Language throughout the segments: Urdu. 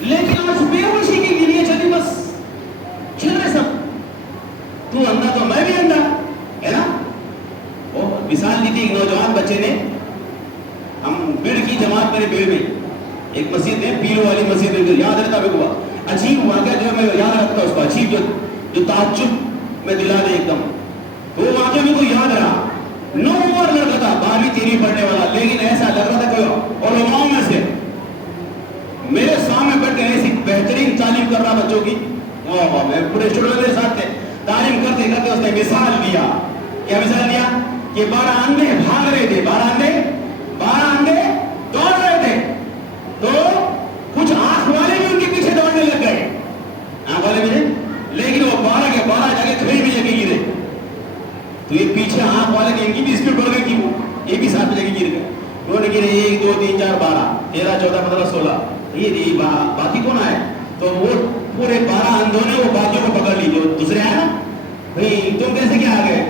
لیکن آج بے ہوشی کی گنی چلی بس چل رہے سب. تو اندھا تو میں بھی اندھا ہے نا. وہ مثال دی تھی ایک نوجوان بچے نے. ہم بیڑ کی جماعت میرے بیڑ میں ایک مسجد ہے پیلو والی مسجد ہے یاد رہتا میرے کو. عجیب واقعہ جو میں یاد رکھتا اس کو عجیب جو تعجب میں دلا دے ایک دم. تو وہ واقعہ میرے کو یاد رہا. 9 عمر لڑکا تھا 12ویں 13ویں پڑھنے والا لیکن ایسا لگ رہا تھا کہ علماؤں میں سے میرے سامنے بیٹھ کے ایسی بہترین تعلیم کر رہا بچوں کی. میں پورے اسٹوڈنٹ میرے ساتھ تھے. تعلیم کرتے کرتے اس نے مثال دیا. کیا مثال دیا کہ 12 اندھے بھاگ رہے تھے. 12 اندھے دوڑ رہے تھے. تو کچھ آنکھ والے بھی ان کے پیچھے دوڑنے لگ گئے. آنکھ والے بھی لیکن وہ 12 کے 12 جگہ کھڑے بھی جگہ گرے. تو یہ پیچھے آنکھ والے کی ان کی بھی اسپیڈ بڑھ گئی تھی. وہ یہ بھی 7 جگہ گر گئے. انہوں نے گرے 1 2 3 4 12 13 14 15 16. یہ باقی کون آئے. تو وہ پورے 12 اندھوں نے وہ باقیوں کو پکڑ لی. جو دوسرے آئے نا بھائی تم کیسے کیا آ گئے.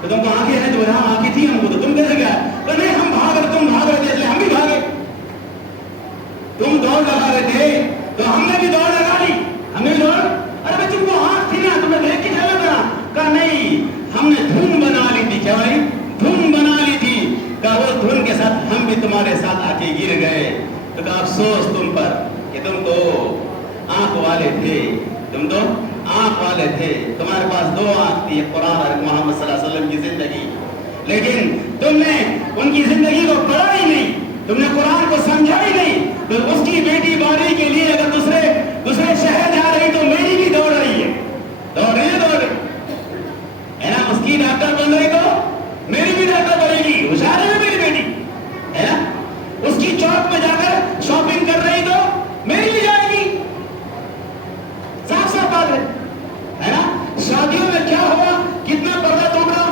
تو تم کو آنکھیں ہیں. تو ہاں آنکھیں تھی ہم کو. تو تم کیسے کیا. تو نہیں ہم بھاگ رہے تم بھاگ رہے تھے اس لیے ہم بھی بھاگے. تم دوڑ لگا رہے تھے تو ہم نے بھی دوڑ لگا لی. ہمیں دوڑ. ارے بھائی تم کو آنکھ تھی نا تمہیں دیکھ کے چلا تھا. کہا نہیں ہم نے دھن بنا لی تھی. کیا بھائی دھن بنا لی تھی. کہا وہ دھن کے ساتھ ہم بھی تمہارے ساتھ آ کے گر گئے. تو کہا افسوس تم پر کہ تم تو آنکھ والے تھے. تم تو آنکھ والے تھے. تمہارے پاس 2 آنکھ تھی قرآن اور محمد صلی اللہ علیہ وسلم کی زندگی. لیکن تم نے ان کی زندگی کو پڑھا ہی نہیں. تم نے قرآن کو سمجھا ہی نہیں. تو اس کی بیٹی باری کے لیے اگر دوسرے شہر جا رہی تو میری بھی دوڑ رہی ہے. دوڑ رہی ہے نا. اس کی ڈاکٹر بن رہی تو میری بھی ڈاکٹر بنے گی. ہوشیار ہے میری بیٹی ہے نا. اس کی چوک میں جا کر شاپنگ کر رہی تو میری بھی جائے گی. صاف صاف بات ہے نا. شادیوں میں کیا ہوا کتنا پردہ ٹوٹا.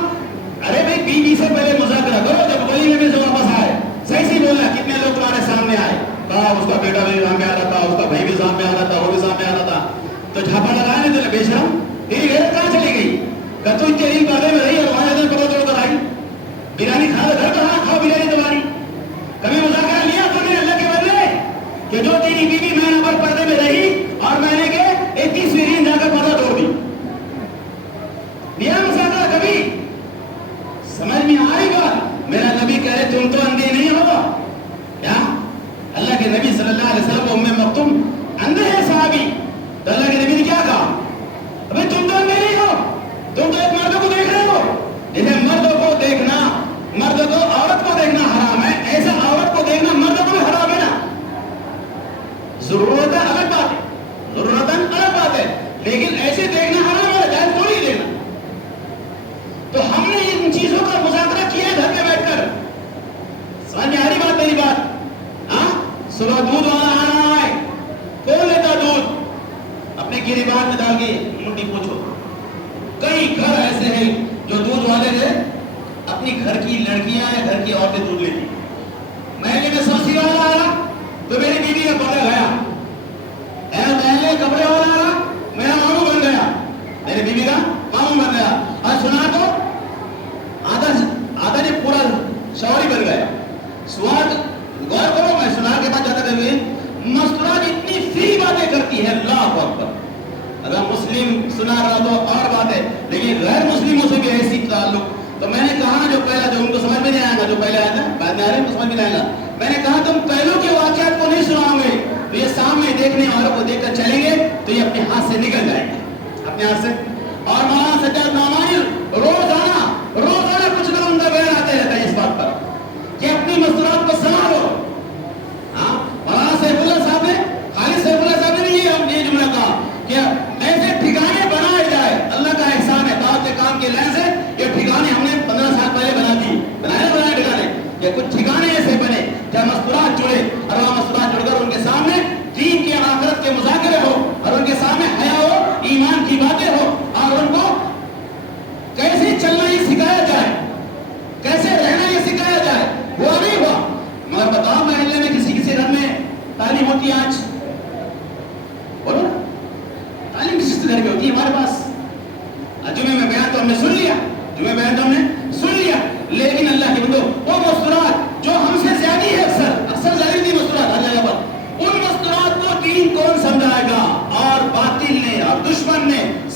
ارے بھائی بیوی سے پہلے مذاکرہ کرو. جب ولیمے میں سے واپس آئے صحیح سے بولنا کتنے لوگ تمہارے سامنے آئے. کہا اس کا بیٹا بھی سامنے آ رہا تھا. اس کا بھائی بھی سامنے آ رہا تھا. وہ بھی سامنے آ رہا تھا. تو جھاپا لگایا نہیں تو بے شرم تیری غیرت کہاں چلی گئی. کہ تو تیری باتیں میں رہی اور وہاں ادھر پردہ توڑ کر آئی. بریانی کھا گھر کہاں کھاؤ بریانی تمہاری. کبھی مذاکرہ لیا تو نے اللہ کے بدلے کہ جو تیری بیوی مہینہ بھر پردے میں رہی اور میں نے کہ 21ویں دن جا کر پردہ توڑ دی. لیا مذاکرہ کبھی. سمجھ میں آئے گا. میرا نبی کہے تم تو اندھے نہیں ہو. کیا اللہ کے نبی صلی اللہ علیہ وسلم ام مکتوم اندھے ہیں صحابی. تو اللہ کے نبی نے کیا کہا ابھی تم تو اندھے نہیں ہو. تم تو ایک مرد کو دیکھ رہے ہو. جیسے مرد کو دیکھنا مرد کو عورت کو دیکھنا حرام ہے ایسا عورت کو دیکھنا مرد کو بھی حرام ہے نا. ضرورت ہے الگ بات ہے. ضرورت الگ بات ہے لیکن ایسے دیکھنا حرام ہے. جائز تھوڑی دیکھنا. تو ہم نے ان چیزوں کا مذاکرہ کیا گھر میں بیٹھ کر. سمجھ میں آ رہی بات میری بات. ہاں صبح دودھ والا آنا ہے. کون لیتا دودھ. اپنے گریبان میں ڈال کے منڈی پوچھو. کئی گھر ایسے ہیں جو دودھ والے تھے اپنی گھر کی لڑکیاں یا گھر کی عورتیں دودھ لیتی. مہینے میں سبزی والا آیا تو میری بیوی کا پکڑ گیا. مہینے کپڑے والا آیا میرا ماموں بن گیا. میری بیوی کا ماموں بن گیا. اور سنا تو آدھا نے پورا شوہری بن گیا. سواد غور کرو. میں سنا کے بعد جاتا ہوئے مستورات اتنی فری باتیں کرتی ہے. اللہ اکبر. اگر مسلم سنا رہا تو اور بات ہے لیکن غیر مسلموں سے بھی ایسی تعلق. تو میں نے کہا جو پہلا جو ان کو سمجھ میں نہیں آئے گا جو پہلے آیا تھا بعد میں آ رہے ہیں سمجھ میں نہیں آئے گا. میں نے کہا تم پہلوں کے واقعات کو نہیں سناؤ گے تو یہ سامنے دیکھنے والوں کو دیکھ کر چلیں گے تو یہ اپنے ہاتھ سے نکل جائیں گے اپنے ہاتھ سے. اور مولانا سجاد نعمانی روزانہ کچھ نہ ان کا بیان آتے رہتا ہے اس بات پر کہ اپنی مستورات کو سنبھالو. ہاں مولانا سیف اللہ صاحب نے خالد سیف اللہ صاحب نے یہ جملہ کہا کہ ایسے ٹھکانے بنائے جائے. اللہ کا احسان ہے دعوت کام کے لحاظ سے یہ ٹھکانے ہم نے 15 سال پہلے بنا دی. بنائے ٹھکانے. یہ کچھ ٹھکانے ایسے بنے جہاں مستورات جڑے اور وہاں مستورات جڑ کر ان کے سامنے دین کی آخرت کے مذاکرے ہو اور ان کے سامنے حیا ہو ایمان کی باتیں ہو اور ان کو کیسے چلنا یہ سکھایا جائے کیسے رہنا یہ سکھایا جائے. وہ نہیں ہوا. مگر بتاؤ محلے میں کسی گھر میں تعلیم ہوتی ہے آج بولو نا. تعلیم کسی گھر میں ہوتی ہے ہمارے پاس. جمعے میں بیان تو ہم نے سن لیا. جمعے بیان تو ہم نے سن لیا لیکن اللہ کے بندو وہ مستورات جو ہم سے زیادہ ہے اکثر زیادہ نہیں مستورات ہر جگہ پر ان مستورات کو دین کون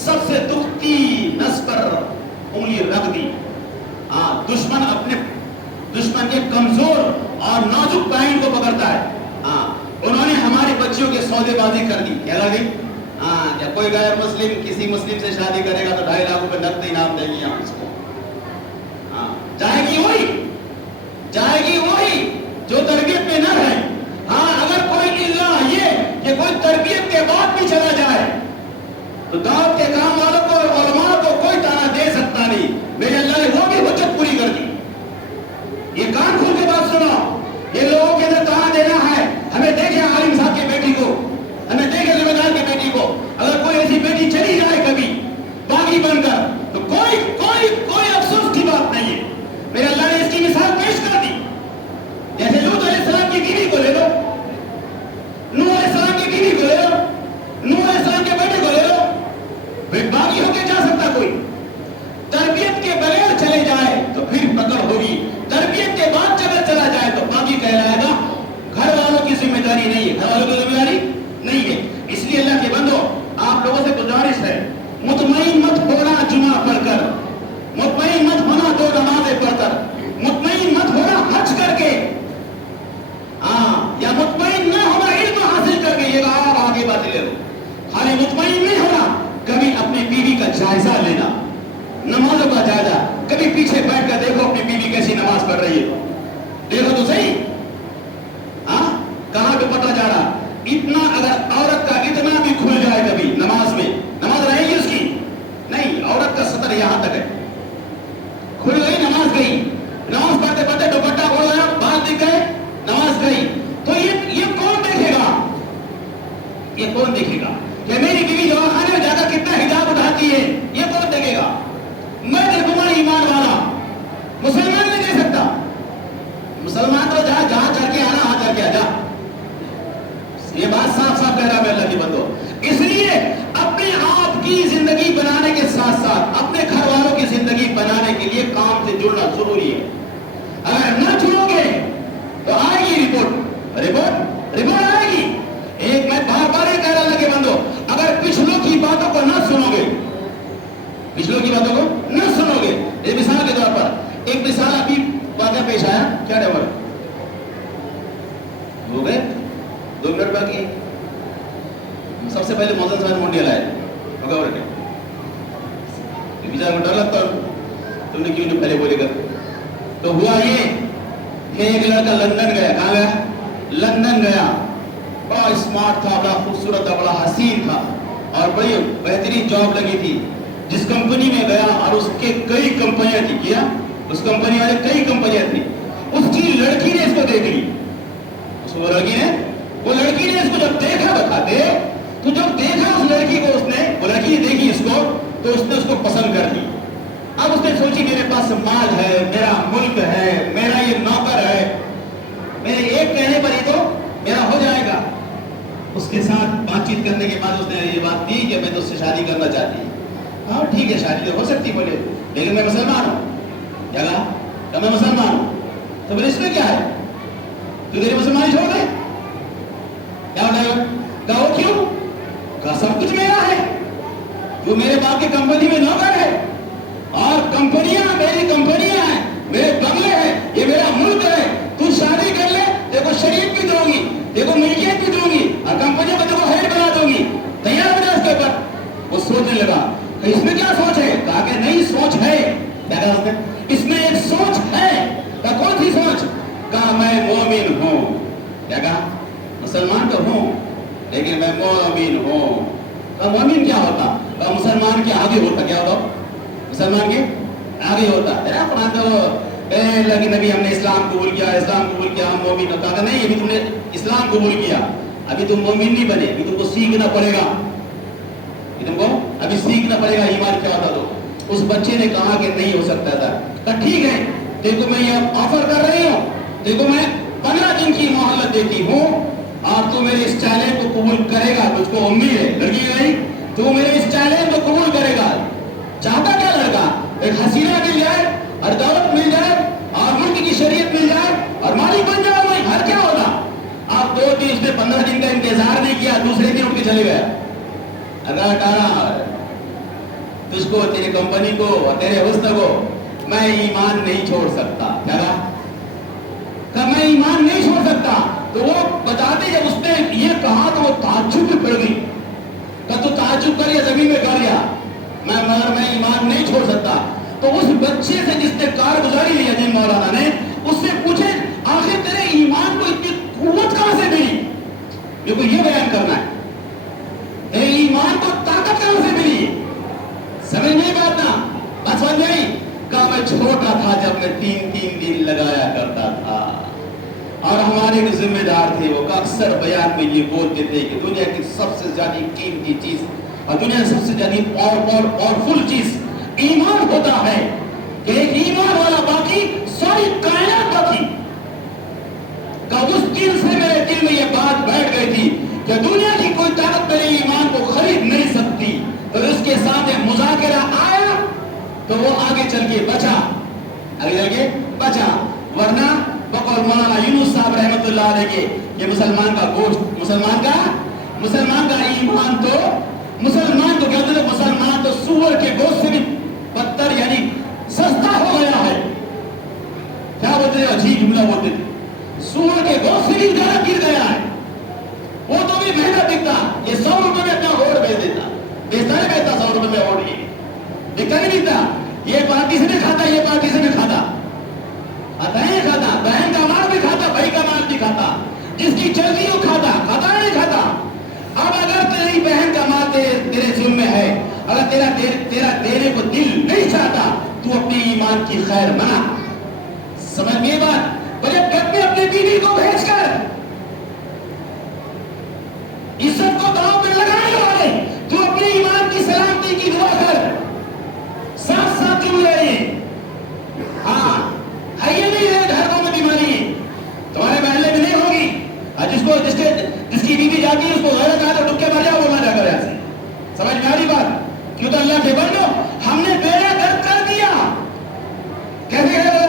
سب سے دکھتی نس پر انگلی رکھ دی. دشمن اپنے دشمن کے کمزور اور نازک پوائنٹ کو پکڑتا ہے. انہوں نے ہماری بچیوں کے سودے بازی کر دی. کیا لگی؟ کیا کوئی غیر مسلم کسی مسلم سے شادی کرے گا تو 2.5 لاکھ روپے نقد انعام دیں گے ہم اس کو. جائے گی وہی جو تربیت میں نہ رہے. اگر کوئی اللہ یہ کہ کوئی تربیت کے بعد بھی چلا جائے تو دعوت کے کام والوں کو اور علماء کو کوئی تانا دے سکتا نہیں. میرے اللہ نے وہ بھی حجت پوری کر دی. یہ کان کھول کے بات سنو. یہ لوگوں کے اندر تانا دینا ہے. ہمیں دیکھیں عالم صاحب کی بیٹی کو, ہمیں دیکھیں ذمہ دار کی بیٹی کو. اگر کوئی ایسی بیٹی چلی جائے کبھی باغی بن کر تو کوئی افسوس کی بات نہیں ہے. میرے اللہ نے اس کی مثال پیش کر دی. جیسے لوط علیہ السلام کی بیوی کو لے لو, نوح علیہ السلام کی بیوی کو لے لو, نوح علیہ السلام کے بیٹے کو لے لو. باغی ہو کے جا سکتا کوئی؟ تربیت کے بغیر چلے جائے تو پھر پکڑ ہوگی. تربیت کے بعد اگر چلا جائے تو باغی کہلائے گا. گھر والوں کی ذمہ داری نہیں ہے, گھر والوں کی ذمہ داری نہیں ہے. اس لیے اللہ کے بندو, آپ لوگوں سے گزارش ہے, مطمئن مت ہونا جمعہ پڑھ کر, مطمئن مت ہونا 2 نمازیں پڑھ کر, مطمئن مت ہونا حج کر کے, یا مطمئن نہ ہونا علم حاصل کر کے. یہ آپ آگے بات لے لو. خالی مطمئن نہیں ہونا, کبھی اپنی بیوی کا جائزہ لینا, نمازوں کا جائزہ. کبھی پیچھے بیٹھ کر دیکھو اپنی بیوی کیسی نماز پڑھ رہی ہے, دیکھو تو صحیح. کہاں پہ پتہ جا رہا. اتنا اگر عورت کا اتنا بھی کھل جائے کبھی نماز میں, نماز رہے گی اس کی نہیں. عورت کا سطر یہاں تک ہے, کھل گئی نماز گئی. نماز پڑھتے پڑھتے دوپٹہ کھول گیا, بال دکھ گئے, نماز گئی. تو یہ کون دیکھے گا؟ یہ کون دیکھے گا کہ میری بیوی دواخانے میں جا کر کتنا حجاب اٹھاتی ہے؟ یہ کون دیکھے گا؟ میں دیکھوں گا ایمان والا. مسلمان نہیں دے سکتا. مسلمان تو جہاں چل کے آنا وہاں چل کے آ جا. یہ بات صاف صاف کہہ رہا ہے اللہ کی بندو. اس لیے اپنے آپ کی زندگی بنانے کے ساتھ ساتھ اپنے گھر والوں کی زندگی بنانے کے لیے کام سے جڑنا ضروری ہے. اگر نہ جڑو گے تو آئے گی رپورٹ آئے گی. ایک میں بار بار یہ کہہ رہا اللہ کے بندو, اگر پچھلوں کی باتوں کو نہ سنو گے, پچھلوں کی باتوں کو نہ سنو گے. یہ مثال کے طور پر ایک مثال ابھی واقعہ پیش آیا. کیا ڈیور ہو گئے 2 منٹ باقی. سب سے پہلے موزن صاحب منڈی لائے ہوگا بیٹے, بیچارے کو ڈر لگتا تم نے کیوں جو پہلے بولے گا. تو ہوا یہ کہ ایک لڑکا لندن گیا. کہاں گیا؟ لندن گیا. بڑا اسمارٹ تھا, بڑا خوبصورت تھا, بڑا حسین تھا اور بڑی بہترین جاب لگی تھی. جس کمپنی میں گیا اور اس کے کئی کمپنیاں تھی, کیا اس کمپنی والے کئی کمپنیاں تھی. اس کی لڑکی نے اس کو دیکھ لی. وہ لڑکی نے اس کو جب دیکھا, بتاتے تو جب دیکھا اس لڑکی کو, وہ لڑکی نے دیکھی اس کو تو اس نے اس کو پسند کر دی. اب اس نے سوچی میرے پاس مال ہے, میرا ملک ہے, میرا یہ نوکر ہے, میرے ایک کہنے پر ہی تو میرا ہو جائے گا. اس کے ساتھ بات چیت کرنے کے بعد اس نے یہ بات کی کہ میں تو اس سے شادی کرنا چاہتی ہوں. ہاں ٹھیک ہے, شادی تو ہو سکتی, بولے لیکن میں مسلمان ہوں. کیا کہا؟ کہ میں مسلمان ہوں. تو بولے اس میں کیا ہے, تو تیری مسلمانی چھوڑ دے. کیا ہوتا ہے؟ کہا وہ کیوں؟ کہا سب کچھ میرا ہے, جو میرے باپ کی کمپنی میں نوکر ہے, اور کمپنیاں میری کمپنیاں ہیں, میرے بنگلے ہیں, یہ میرا ملک ہے. تو شادی کر لے, دیکھو شریف بھی دوں گی, دیکھو ملکیت بھی دوں گی, اور کمپنیوں کو دیکھو ہیڈ بنا دوں گی. تیار ہو جائے اس کے اوپر. وہ سوچنے لگا کہ اس میں کیا سوچ ہے. کہا کہ نہیں سوچ ہے. کیا کہا اس نے؟ اس میں ایک سوچ ہے. کہا کون سی سوچ؟ کہا میں مومن ہوں. کیا کہا؟ مسلمان تو ہوں لیکن میں مومن ہوں. کہا مومن کیا ہوتا؟ کہا مسلمان کے آگے ہوتا. کیا ہوتا؟ مسلمان کے آگے ہوتا. قرآن تو اللہ کے نبی ہم نے اسلام قبول کیا, اسلام قبول کیا, ہم مومن ہوتا. کہا نہیں, ابھی تم نے اسلام قبول کیا, ابھی تم مومن نہیں بنے, ابھی تم کو سیکھنا پڑے گا, تم کو ابھی سیکھنا پڑے گا ایمان کیا ہوتا. تو اس بچے نے کہا کہ نہیں ہو سکتا تھا. کہا ٹھیک ہے, دیکھو میں یہ آفر کر رہی ہوں, دیکھو میں 15 دن کی مہلت دیتی ہوں, اور تو میرے اس چیلنج کو قبول کرے گا. تجھ کو امید ہے لڑکی نہیں, تو میرے اس چیلنج کو قبول کرے گا. چاہتا کیا لڑکا؟ ایک حسینہ مل جائے اور دولت مل جائے اور ملک کی شریعت مل جائے اور مالک بن جائے. وہی ہر کیا ہوتا. آپ 2 دن, اس نے 15 دن کا انتظار نہیں کیا, دوسرے دن اٹھ کے چلے گیا. اگر 18 تجھ کو, تیری کمپنی کو اور تیرے حسن کو میں ایمان نہیں چھوڑ سکتا. کیا کہا؟ کہ میں ایمان نہیں چھوڑ سکتا. تو وہ بتاتے جب اس نے یہ کہا تو وہ تعجب میں پڑ گئی. کہ تو تعجب کر یا زمین میں گڑ گیا, میں ایمان نہیں چھوڑ سکتا. تو اس بچے سے جس نے کارگزاری لی عظیم مولانا نے, اس سے پوچھے آخر تیرے ایمان کو اتنی قوت کہاں سے ملی؟ دیکھو یہ بیان کرنا ہے, تیرے ایمان کو طاقت کہاں سے ملی؟ سمجھ نہیں بات نا, بات سمجھ نہیں. کہا میں چھوٹا تھا جب میں 3 دن لگایا کرتا تھا, اور ہمارے جو ذمہ دار تھے وہ اکثر بیان میں یہ بولتے تھے کہ دنیا کی سب سے زیادہ قیمتی چیز اور دنیا کی سب سے زیادہ پاورفل چیز ایمان ہوتا ہے, کہ ایک ایمان والا باقی ساری کائنات باقی. کہ اس دن سے میرے دل میں یہ بات بیٹھ گئی تھی کہ دنیا کی کوئی طاقت میرے ایمان کو خرید نہیں سکتی. تو اس کے سامنے مذاکرہ آیا تو وہ آگے چل کے بچا, ورنہ بقول مولانا یونس صاحب رحمت اللہ علیہ کے یہ مسلمان کا گوشت, مسلمان کا ایمان تو کہتے ہیں مسلمان تو سور کے گوشت سے بھی بدتر یعنی سستا ہو گیا ہے. کیا بولتے تھے, عجیب جملہ بولتے تھے, سور کے گوشت سے بھی زیادہ گر گیا ہے. وہ تو بھی مہنگا بکتا, یہ 100 روپے میں اپنا ہوڑ بیچ دیتا, بیچتا نہیں بیچتا 100 روپے میں ہوڑ, یہ بکتا نہیں بکتا. یہ پارٹی سے نہیں کھاتا, یہ پارٹی سے نہیں کھاتا, نہیں کھاتا, بہن کا مال بھی کھاتا, بھائی کا مال بھی کھاتا, جس کی چلتی وہ کھاتا نہیں کھاتا. اب اگر تیری بہن کا مال تیرے ذمہ میں ہے, اگر تیرا دینے کو دل نہیں چاہتا, تو اپنے ایمان کی خیر منا. سمجھ میں بات؟ بڑے گھر میں اپنی بیوی کو بھیج کر عزت کو داؤ پہ لگانے والے, تو اپنے ایمان کی سلامتی کی دعا کر. ساتھ کیوں لے رہی ہے؟ ہاں ہے یہ نہیں ہے گھروں میں بیماری ہے, تمہارے محلے میں نہیں ہوگی. جس کی بیوی جاتی ہے اس کو غیرت آ تو ڈبکے مار جاؤ, بولنا جا کر ایسے. سمجھ میں آ رہی بات؟ کیوں تو اللہ کے بندو ہم نے بیڑا گرک کر دیا. کیسے ہے؟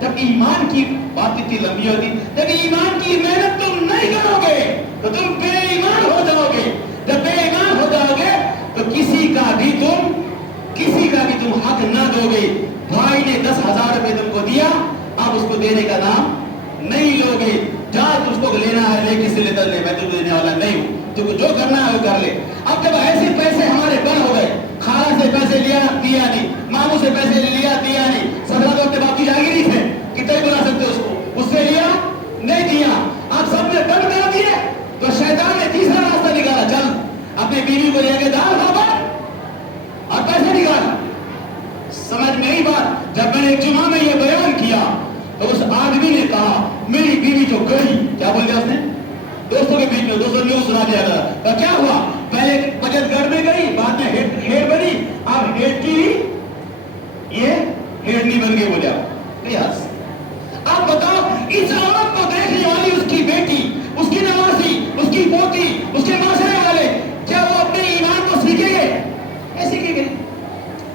جب ایمان کی بات اتنی لمبی ہوتی, جب ایمان کی محنت تم نہیں کرو گے تو تم بے ایمان ہو جاؤ گے. جب بے ایمان ہو جاؤ گے تو کسی کا بھی تم حق نہ دو گے. بھائی نے 10,000 روپے تم کو دیا, اب اس کو دینے کا نام نہیں لو گے. جا تجھ کو لینا ہے لے, کس سے لیتا لے, میں تجھ کو دینے والا نہیں ہوں, تو جو کرنا ہے وہ کر لے. اب جب ایسے پیسے ہمارے بند ہو گئے, خالہ سے پیسے لیا دیا نہیں, ماموں سے پیسے لیا دیا نہیں, 17 تو اپنے باپ کی جاگیری تھے, کتنے بنا سکتے اس کو, اس سے لیا نہیں دیا, آپ سب نے بند کر دیے. تو شیطان نے تیسرا راستہ نکالا, چل اپنی بیوی کو لے کے دار بابا اور پیسے نکال. سمجھ میں آئی بات؟ جب میں نے ایک جمعہ میں یہ بیان کیا تو اس آدمی نے کہا میری بیوی تو گئی. کیا بول دیا اس نے؟ دوستوں کے بیچ میں دوستوں نیوز سنا دیا تھا. کیا ہوا؟ پہلے بچت گھر میں گئی, بعد میں ہیڈ بنی, اب ہیڈ کی یہ ہیڈ نہیں بن گئی. بولیا اب بتاؤ, اس عورت کو دیکھنے والی اس کی بیٹی, اس کی نوازی, اس کی پوتی, اس کے معاشرے والے, کیا وہ اپنے ایمان کو سیکھیں گے؟ نہیں سیکھیں گے.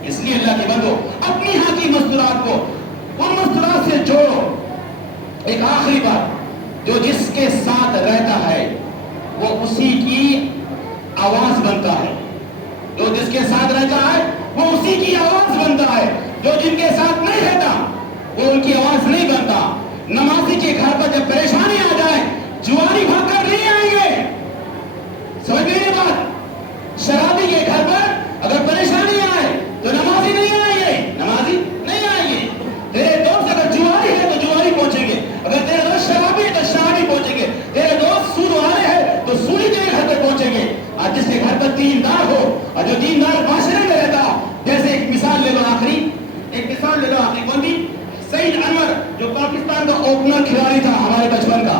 اس لیے اللہ کے بندو اپنی ہاں کی مستورات کو ان مستورات سے جوڑو. ایک آخری بات, جو جس کے ساتھ رہتا ہے وہ اسی کی آواز بنتا ہے. جو جس کے ساتھ رہتا ہے وہ اسی کی آواز بنتا ہے. جو جن کے ساتھ نہیں رہتا وہ ان کی آواز نہیں بنتا. نمازی کے گھر پر جب پریشانی آ جائے جوانی بھاگ کر نہیں آئیں گے. سمجھ میں یہ بات؟ شرابی کے گھر پر اگر پریشانی آئے تو نمازی نہیں آئیں گے, نمازی نہیں آئیں گے. تیرے دوست اگر جواری ہے تو جواری پہنچیں گے, اگر تیرے دوست شرابی ہے تو شرابی پہنچیں گے, تیرے دوست سود والے ہیں تو سودی تیرے گھر پہ پہنچیں گے. اور جس کے گھر پر دیندار ہو اور جو دیندار معاشرے میں رہتا, جیسے ایک مثال لے لو آخری, کون تھی؟ سعید انور, جو پاکستان کا اوپنر کھلاڑی تھا ہمارے بچپن کا.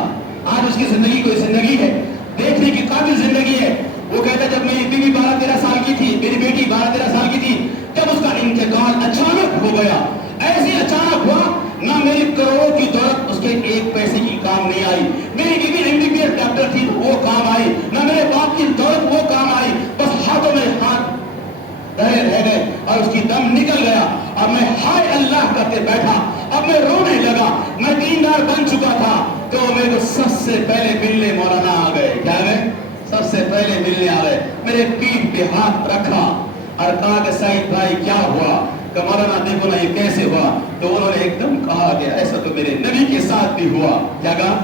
آج اس کی زندگی کوئی زندگی ہے, دیکھنے کی قابل زندگی ہے. وہ کہتا جب میری بیوی 12-13 سال کی تھی, میری بیٹی 12-13 سال کی تھی, جب اس کا انتقال اچانک ہو گیا. ایسے اچانک ہوا, نہ میری کروڑوں کی دولت اس کے ایک پیسے کی کام نہیں آئی. میری بیوی MBBS ڈاکٹر تھی, وہ کام آئی. نہ میرے باپ کی دولت وہ کام آئی. بس ہاتھوں میں ہاتھ رہ گئے اور اس کی دم نکل گیا. اب میں ہائے اللہ کرتے بیٹھا, اب میں رونے لگا. میں دیندار بن چکا تھا تو میرے کو سب سے پہلے ملنے مولانا آ گئے. کیا گئے؟ سب سے پہلے ملنے آ گئے. میرے پیٹھ پہ ہاتھ رکھا, اور کہا کہ سعید بھائی کیا ہوا کہ مولانا دیکھو نا یہ کیسے ہوا. تو انہوں نے ایک دم کہا کہ ایسا تو میرے نبی کے ساتھ بھی ہوا. کیا کہا؟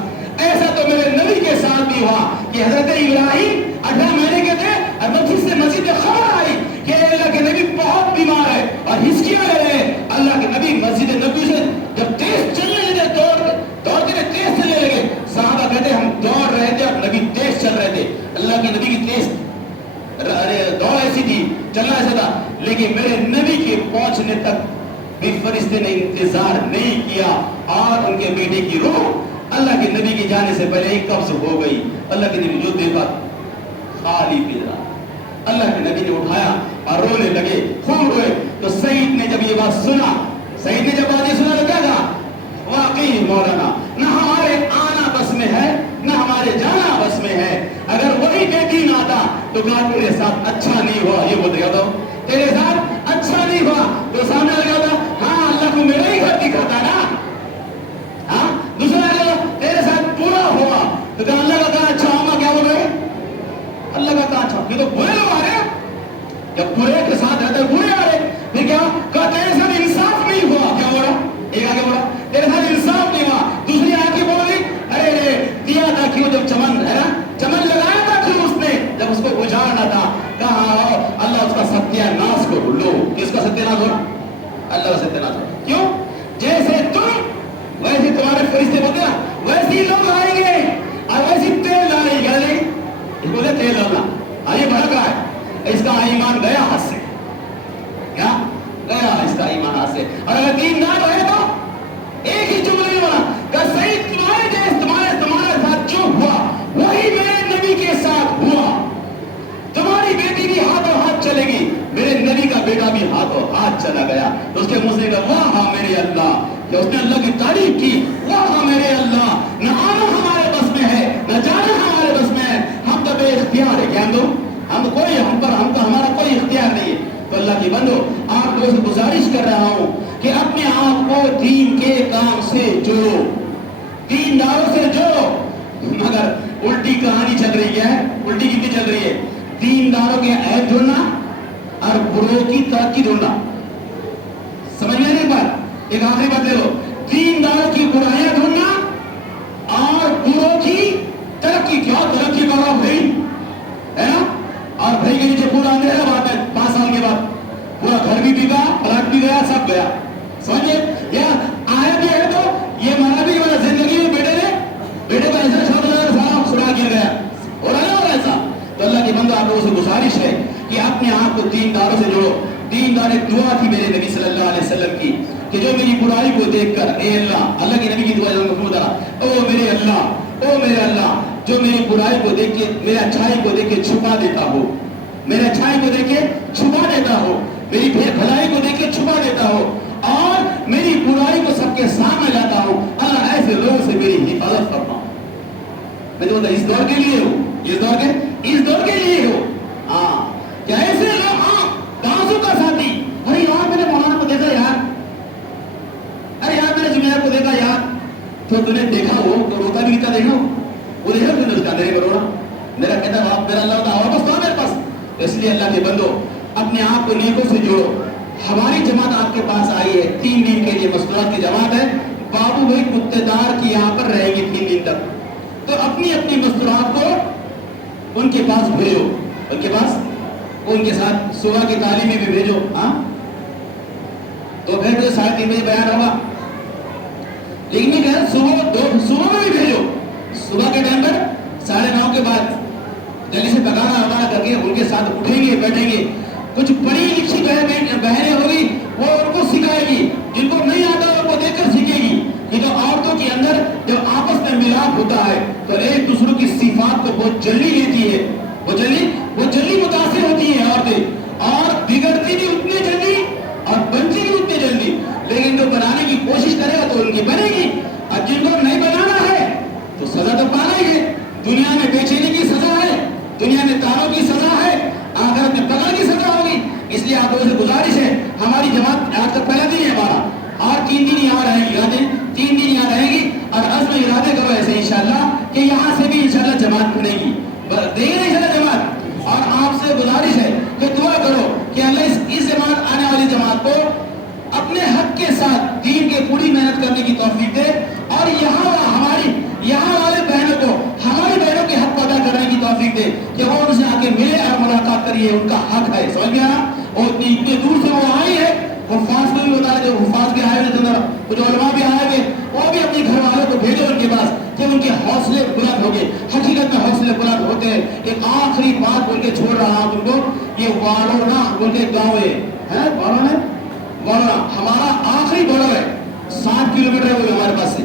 ایسا تو میرے نبی کے ساتھ بھی ہوا کہ حضرت ابراہیم 18 مہینے کے تھے اور مسجد سے مسجد میں خبر آئی کہ اللہ کے نبی بہت بیمار ہے اور ہچکیاں لے رہے ہیں. اللہ کے نبی مسجد نبی سے جب تیز چلنے لگے دوڑتے ہوئے تیز چلنے لگے. صحابہ کہتے ہم دوڑ رہے تھے اور نبی تیز چل رہے تھے. اللہ کے نبی کی تیز دوڑ ایسی تھی, چلنا ایسا تھا, لیکن میرے نبی کے پہنچنے تک بھی فرشتے نے انتظار نہیں کیا اور ان کے بیٹے کی روح اللہ کے نبی کی جانے سے پہلے ہی قبض ہو گئی. اللہ کے نبی جو دیکھا خالی پیرا. اللہ کے نبی نے اٹھایا اور رونے لگے, خوب روئے. تو سعید نے جب یہ بات سنا, سعید نے جب بات یہ سنا تو کیا کہا؟ واقعی مولانا نہ ہمارے آنا بس میں ہے نہ ہمارے جانا بس میں ہے. اگر وہی بے دین آتا تو کہا تیرے ساتھ اچھا نہیں ہوا. یہ بول رہا تو تیرے ساتھ اچھا نہیں ہوا. تو سامنے لگا تھا ہاں اللہ کو میرا ہی گھر دکھاتا نا. ہاں دوسرا لگا تیرے ساتھ برا ہوا تو کہا اللہ کا کہا اچھا ہوگا. کیا بول رہے اللہ کا کہا اچھا. یہ تو برے لوگ آ رہے, جب برے کے ساتھ رہتے برے آ رہے. پھر کیا کہا تیرے ساتھ انصاف نہیں ہوا. کیا بولا؟ ایک آگے بولا تیرے ساتھ انصاف نہیں ہوا. دوسری آگے بول رہی ارے دیا تھا کیوں جب چمن ہے نا, چمن لگایا تھا کیوں اس نے جب اس کو اجاڑنا تھا. کہا اللہ اس کا ستیہ ناش کرو. لو کس کا ستیہ ناش ہو؟ اللہ کا ستیہ ناش ہو. کیوں؟ جیسے تم ویسے تمہارے فرشتے بولتے ہیں ویسے لوگ آئیں گے اور ویسے تیل ڈالیں گے. بولے تیل ڈالنا یہ بڑا کا ہے, اس کا ایمان گیا ہاتھ سے. کیا گیا اس کا ایمان ہاتھ سے. اور اگر دین نہ رہے تو ایک ہی جملے میں کہ سعید تمہارے جیسے تمہارے ساتھ جو ہوا وہی میرے نبی کے ساتھ ہوا. تمہاری بیٹی بھی ہاتھوں ہاتھ چلے گی, میرے نبی کا بیٹا بھی ہاتھوں ہاتھ چلا گیا. اس کے منہ سے کہا واہ میرے اللہ, کہ اس نے اللہ کی تعریف کی. واہ میرے اللہ, نہ آنا ہمارے بس میں ہے نہ جانا ہمارے بس میں ہے, ہم تو بے اختیار ہے. کیا ہم کوئی ہمارا کوئی اختیار نہیں ہے. تو اللہ کی بندو آپ لوگوں سے گزارش کر رہا ہوں کہ اپنے آپ کو دین کے کام سے جوڑو, دینداروں سے جوڑو. مگر الٹی کہانی چل رہی ہے. الٹی کتنی چل رہی ہے؟ دینداروں کے عیب ڈھونڈنا اور بروں کی ترقی ڈھونڈنا. سمجھ میں نہیں بات. ایک آخری بات لے لو, دینداروں کی برائیاں ڈھونڈنا اور بروں کی ترقی. کیا ترقی کرو بھائی ہے نا, اور بھائی کے نیچے پورا اندھیرا بات ہے. 5 سال کے بعد پورا گھر بھی بکا, پلاٹ بھی گیا, سب گیا. سمجھے یا آیا بھی ہے تو یہ مارا بھی ہوا زندگی میں بیٹے کو ایسا چھوڑ دیا سارا چھڑا گر گیا. ہو رہا ہے ایسا. تو اللہ کے بندہ آپ لوگوں سے گزارش ہے کہ اپنے آپ کو دینداروں سے جوڑو. دیندار ایک دعا تھی میرے نبی صلی اللہ علیہ وسلم کی کہ جو میری برائی کو دیکھ کر اے اللہ کے نبی کی دعا محمود او میرے اللہ جو میری برائی کو دیکھ کے میرے اچھائی کو دیکھ کے چھپا دیتا ہو, میرے اچھائی کو دیکھ کے چھپا دیتا ہو, میری بھلائی کو دیکھ کے چھپا دیتا ہو اور میری برائی کو سب کے سامنے لاتا ہو. اللہ ایسے لوگوں سے میری حفاظت فرما. میں تو اس دور کے لیے ہوں, اس دور کے لیے ہو. ہاں کیا ایسے لوگ, ہاں دانسوں کا ساتھی. ارے یار میں نے مولانا کو دیکھا یار, ارے یار میں نے جمعہ کو دیکھا یار. تو تم نے دیکھا ہو تو روتا بھی کتنا دیکھا ہو, وہ دیکھا تم نے اس کا میرے بروڑا میرا کہتا ہے میرا اللہ ہوتا اور بس میرے پاس. اس لیے اللہ کے بندو اپنے آپ کو نیکوں سے جوڑو. ہماری جماعت آپ کے پاس آئی ہے 3 دن کے لیے, مستورات کی جماعت ہے. بابو بھائی کتے دار کی یہاں پر رہے گی 3 دن تک. تو اپنی مستورات کو ان کے پاس بھیجو, ان کے پاس ان کے ساتھ صبح کی تعلیم میں بھی بھیجو. ہاں تو پھر 3:30 بجے بیان ہوگا, لیکن یہ کہ صبح میں بھی بھیجو. صبح کے ٹائم پر 9:30 کے بعد جلدی سے پکانا ہمارا کر کے ان کے ساتھ اٹھیں گے, بیٹھیں گے. کچھ پڑھی لکھی بہنیں ہوگی وہ ان کو سکھائے گی, جن کو نہیں آتا ان کو دیکھ کر سیکھے گی. یہ تو عورتوں کے اندر جب آپس میں ملاپ ہوتا ہے تو ایک دوسروں کی صفات کو بہت جلدی لیتی ہے, وہ جلدی متاثر ہوتی ہیں عورتیں, اور بگڑتی بھی اتنی جلدی اور بنتی بھی اتنی جلدی. لیکن جو بنانے کی کوشش کرے گا تو ان کی بنے گی, اور جن کو نہیں بنانا ہے تو سزا تو پانا ہی ہے. دنیا میں بے چینی کی سزا ہے, دنیا میں تاروں کی سزا ہے, آخرت میں پکڑ کی سزا ہوگی. اس لیے آپ لوگوں سے گزارش ہے, ہماری جماعت آج تک پہلا دن ہے ہمارا, اور 3 دن یہاں رہے گی. یادیں 3 دن یہاں رہے گی, اور عزم ارادے کرو ایسے انشاءاللہ کہ یہاں سے بھی انشاءاللہ جماعت بنے گی, دے گی انشاءاللہ جماعت. اور آپ سے گزارش ہے کہ دعا کرو کہ اللہ اس جماعت آنے والی جماعت کو اپنے حق کے ساتھ دین کے پوری محنت کرنے کی توفیق دے، اور یہاں والے بہنوں کو ہماری بہنوں کے حق ادا کرنے کی توفیق دے کہ وہ ان سے آ کے ملے اور ملاقات کریے، ان کا حق ہے. سمجھ گیا نا؟ اور اتنے دور سے وہ آئی ہے. حفاظ کو بھی بتا رہے، جو حفاظ بھی آئے ہوئے، کچھ علماء بھی آئے ہوئے، وہ بھی اپنے گھر والوں کو بھیجو ان کے پاس، جب ان کے حوصلے بلند ہو گئے. حقیقت میں حوصلے بلند ہوتے ہیں. ایک آخری بات بول کے چھوڑ رہا ہوں تم کو، یہ واڑونا بول کے گاؤں ہے، واڑونا ہمارا آخری بارڈر ہے. 7 کلومیٹر ہے وہ ہمارے پاس سے،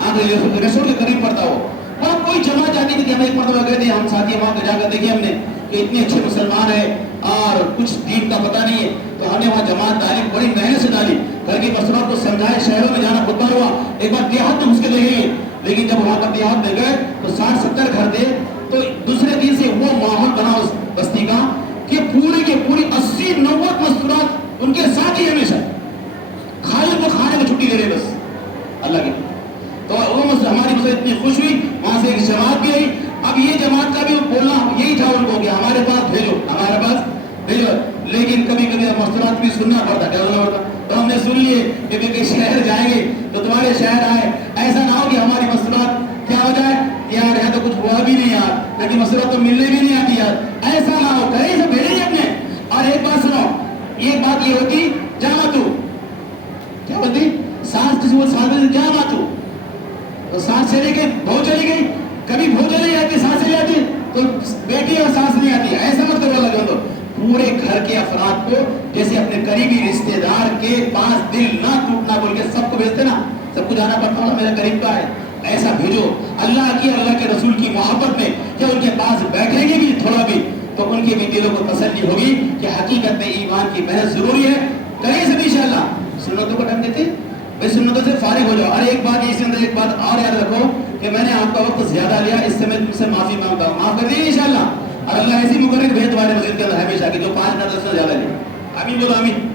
آخری ریسورٹ کے قریب پڑتا ہو. وہاں کوئی جماعت جاتی تھی کہ ہم ایک مرتبہ گئے تھے، ہم ساتھی وہاں پہ جا کر دیکھے ہم نے کہ اتنے اچھے مسلمان ہیں اور کچھ دین کا پتہ نہیں ہے، تو ہم نے وہاں جماعت ڈالی، بڑی محنت سے ڈالی، گھر کے مسئلات کو سمجھائے. شہروں میں جانا خطبہ ہوا، ایک بار دیہات میں گھس کے دیکھیں گے، لیکن جب وہاں پر دیہات میں گئے تو 60-70 گھر تھے. تو دوسرے دن سے وہ ماحول بنا اس بستی کا کہ پوری کے پوری 80-90 مستورات ان کے ساتھ ہی ہمیشہ کھانے کو چھٹی دے رہے بس اللہ کی. تو وہ ہماری مسئلہ اتنی خوش ہوئی، وہاں سے ایک جماعت بھی آئی. اب یہ جماعت کا بھی بولنا یہی تھا ان کو کہ ہمارے پاس بھیجو، لیکن کبھی مستورات بھی سننا پڑتا، کیا سننا پڑتا. تو ہم نے سن لیے کہ کئی شہر جائیں گے تو تمہارے شہر آئے، ایسا نہ ہو کہ ہماری مستورات کیا ہو جائے یار یہاں تو کچھ ہوا بھی نہیں یار، لیکن مستورات تو ملنے بھی نہیں آتی یار، ایسا نہ ہو، کہیں سے بھیجیں گے اپنے. اور ایک بات سنو، ایک بات یہ ہوتی جاماتو، کیا ہوتی سانس کسی کو سانس جاماتو، سانس چلے گئی بہت چلی گئی، کبھی بہت چلی جاتی سانس چلی جاتی تو بیٹی اور سانس نہیں آتی، ایسا مت کرو. لگے تو پورے گھر کے افراد کو جیسے اپنے قریبی رشتے دار کے پاس دل نہ ٹوٹنا بول کے سب کو بھیجتے نا، سب کو جانا پڑتا ہوں میرا قریب کا ہے، ایسا بھیجو اللہ کی اور اللہ کے رسول کی محبت میں کہ ان کے پاس بیٹھیں گے بھی تھوڑا بھی تو ان کے بھی دلوں کو تسلی ہوگی کہ حقیقت میں ایمان کی محنت ضروری ہے. کریں سب انشاءاللہ. سنتوں کو ٹائم دیتے بھائی، سنتوں سے فارغ ہو جاؤ. اور ایک بات اس کے اندر ایک بات اور یاد رکھو کہ میں نے آپ کا وقت زیادہ لیا، اس سے میں تم سے معافی مانگتا ہوں، معاف کر دیجیے انشاءاللہ. اور اللہ ایسی مقرر بھیج تمہارے مسجد کے اندر ہمیشہ کہ جو 5 منٹ سے زیادہ لے. آمین بولو آمین.